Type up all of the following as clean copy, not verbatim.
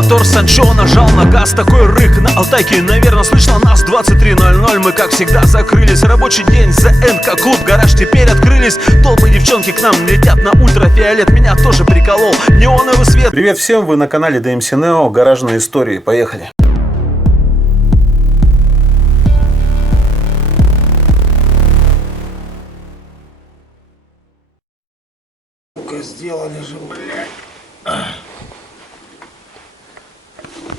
мотор Санчо, нажал на газ, такой рык на Алтайке. Наверное, слышно нас 23:00. Мы, как всегда, закрылись. Рабочий день, ЗНК клуб, гараж теперь открылись. Толпы девчонки к нам летят на ультрафиолет. Меня тоже приколол неоновый свет. Привет всем, вы на канале DMC Neo, гаражные истории. Поехали. Сделали же, блядь.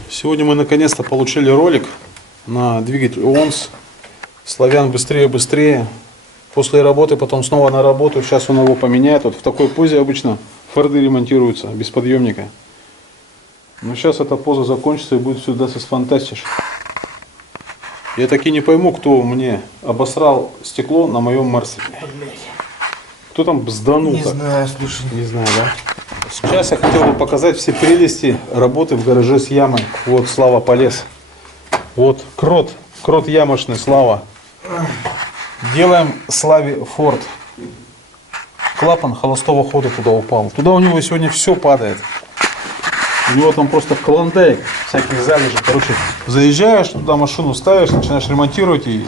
Сегодня мы наконец-то получили ролик на двигатель ООНС. Славян быстрее, быстрее. После работы, потом снова на работу. Сейчас он его поменяет. Вот в такой позе обычно форды ремонтируются, без подъемника. Но сейчас эта поза закончится и будет сюда фантастиш. Я таки не пойму, кто мне обосрал стекло на моем Мерсе. Кто там бзданул? Не знаю, слушай. Не знаю, да? Сейчас я хотел бы показать все прелести работы в гараже с ямой. Вот, Слава полез. Вот, крот ямочный, Слава. Делаем Славе форт. Клапан холостого хода туда упал. Туда у него сегодня все падает. У него там просто клондайк всяких залежей. Короче, заезжаешь туда, машину ставишь, начинаешь ремонтировать, и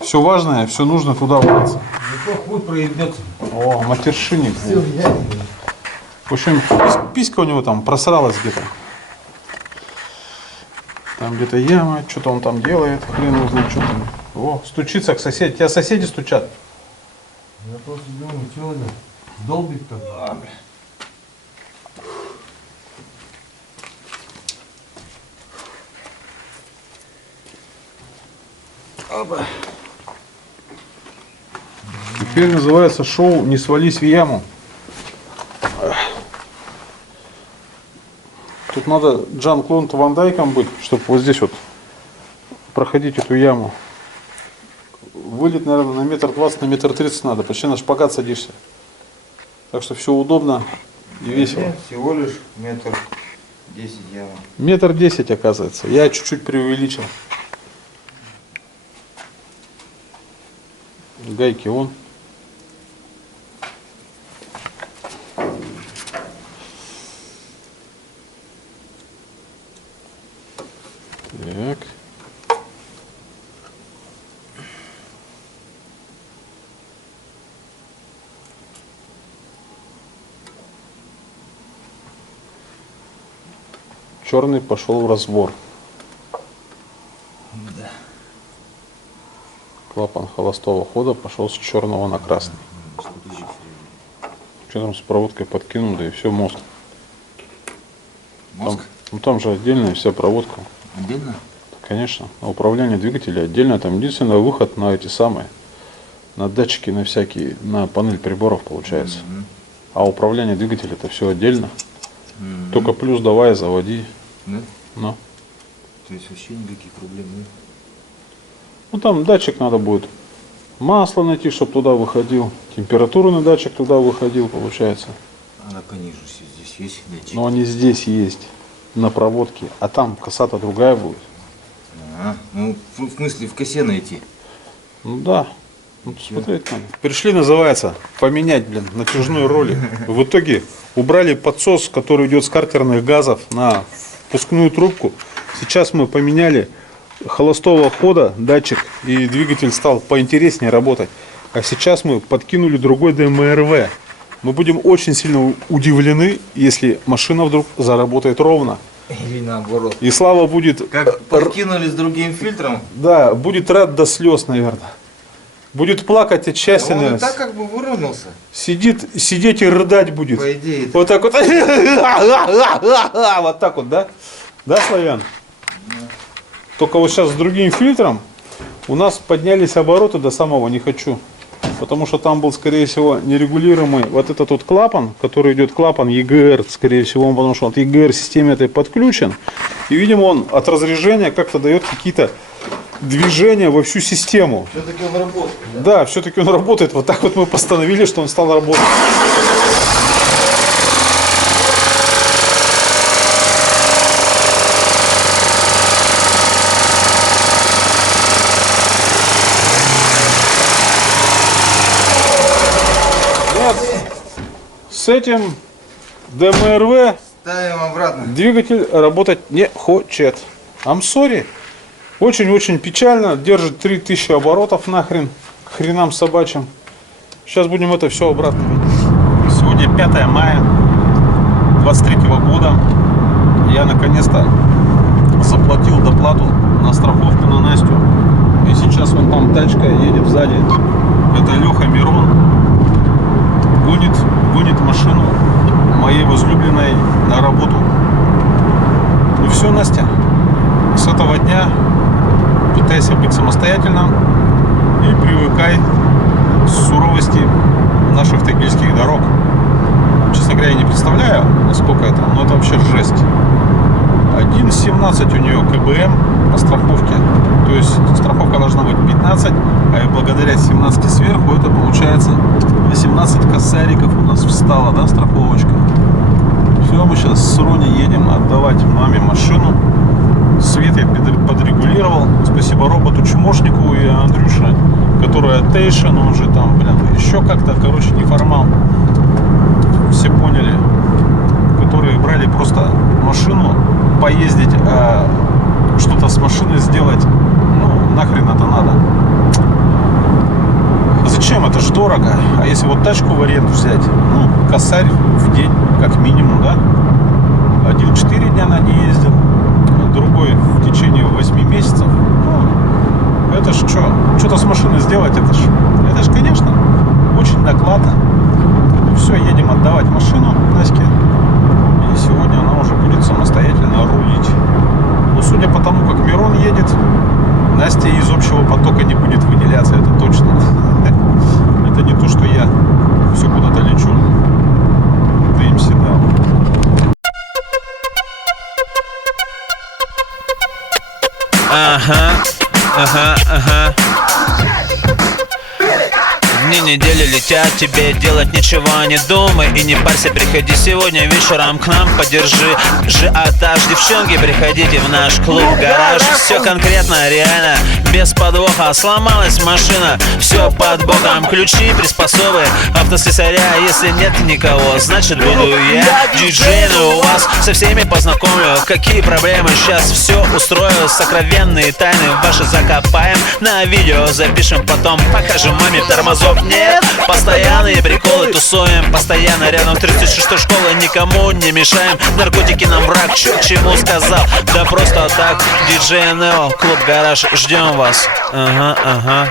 все важное, все нужно туда валится. Хуй проебется. О, матершинник. В общем, писька у него там просралась где-то. Там где-то яма, что-то он там делает, хрен узнает, что там. О, стучится к соседу. Тебя соседи стучат. Я просто думаю, что это? Долбит-то. Оба. Теперь называется шоу «Не свались в яму». Тут надо Жан-Клод Ван Дайком быть, чтобы вот здесь вот проходить эту яму. Вылет, наверное, на 1,20 м, на 1,30 м надо. Почти на шпагат садишься. Так что все удобно и весело. Всего лишь 1,10 м яма. 1,10 м оказывается. Я чуть-чуть преувеличил. Гайки вон. Так. Черный пошел в разбор. Да. Клапан холостого хода пошел с черного на красный. Что там с проводкой подкинул, да и все, мозг. Мозг? Там же отдельная вся проводка. Отдельно? Конечно. На управление двигателя отдельно. Там единственный выход на эти самые, на датчики, на всякие, на панель приборов получается. А управление двигателя это все отдельно. Только плюс давай, заводи. Да? Ну. То есть вообще никаких проблем нет? Ну там датчик надо будет. Масло найти, чтобы туда выходил. Температурный датчик туда выходил, получается. А на пониже здесь есть датчик? Но они здесь есть, на проводке. А там коса-то другая будет. Ну в смысле в косе найти? Ну да. Ну, посмотреть надо. Пришли, называется, поменять, натяжную ролик. В итоге убрали подсос, который идет с картерных газов на впускную трубку. Сейчас мы поменяли холостого хода датчик, и двигатель стал поинтереснее работать. А сейчас мы подкинули другой ДМРВ. Мы будем очень сильно удивлены, если машина вдруг заработает ровно. Или наоборот. И Слава будет... Как подкинули с другим фильтром? Да, будет рад до слез, наверное. Будет плакать от счастья. Он и так как бы выровнялся. Сидеть и рыдать будет. По идее. Вот так вот. Вот так вот, да? Да, Славян? Только вот сейчас с другим фильтром у нас поднялись обороты до самого не хочу. Потому что там был, скорее всего, нерегулируемый вот этот вот клапан, который идет клапан EGR, скорее всего, потому что от EGR системе этой подключен. И, видимо, он от разрежения как-то дает какие-то движения во всю систему. Все-таки он работает. Да, все-таки он работает. Вот так вот мы постановили, что он стал работать. С этим ДМРВ Ставим обратно. Двигатель работать не хочет. I'm sorry. Очень-очень печально. Держит 3000 оборотов нахрен. Хренам собачьим. Сейчас будем это все обратно видеть. Сегодня 5 мая 23 года. Я наконец-то заплатил доплату на страховку на Настю. И сейчас вон там тачка едет сзади. Это Леха Мирон. Гонит машину моей возлюбленной на работу. Ну все, Настя. С этого дня пытайся быть самостоятельным и привыкай к суровости наших тагильских дорог. Честно говоря, я не представляю, насколько это, но это вообще жесть. 1,17 у нее КБМ на страховке. То есть страховка должна быть 15, а благодаря 17 сверху это получается 18 косариков у нас встала, да, страховочка. Все, мы сейчас с Роней едем отдавать маме машину. Свет я подрегулировал. Спасибо роботу-чмошнику и Андрюше, который Attention, он же там, блин, еще как-то, короче, неформал. Все поняли. Которые брали просто машину, поездить, а что-то с машиной сделать. Ну, нахрен это надо. Зачем? Это ж дорого. А если вот тачку в аренду взять, ну, косарь в день, как минимум, да? Один 4 дня на ней ездил, другой в течение 8 месяцев. Ну, это ж что? Что-то с машиной сделать, это ж, конечно, очень накладно. Ну, все, едем отдавать машину Наське. И сегодня она уже будет самостоятельно рулить. Но судя по тому, как Мирон едет, Настя из общего потока не будет выделяться, это точно. Это не то, что я все куда-то лечу. DMC, да. Ага. Дни недели летят, тебе делать ничего не думай. И не парься, приходи сегодня вечером к нам, подержи ажиотаж. Девчонки, приходите в наш клуб-гараж. Все конкретно, реально, без подвоха. Сломалась машина, все под боком. Ключи, приспособы, автослесаря. Если нет никого, значит буду я диджей, но у вас со всеми познакомлю. Какие проблемы, сейчас все устрою. Сокровенные тайны ваши закопаем, на видео запишем, потом покажем маме. Тормозов нет, постоянные приколы тусуем. Постоянно рядом 36-й школы, никому не мешаем. Наркотики нам враг, чё к чему сказал? Да просто так, диджей Нео, клуб-гараж, ждем вас. Ага.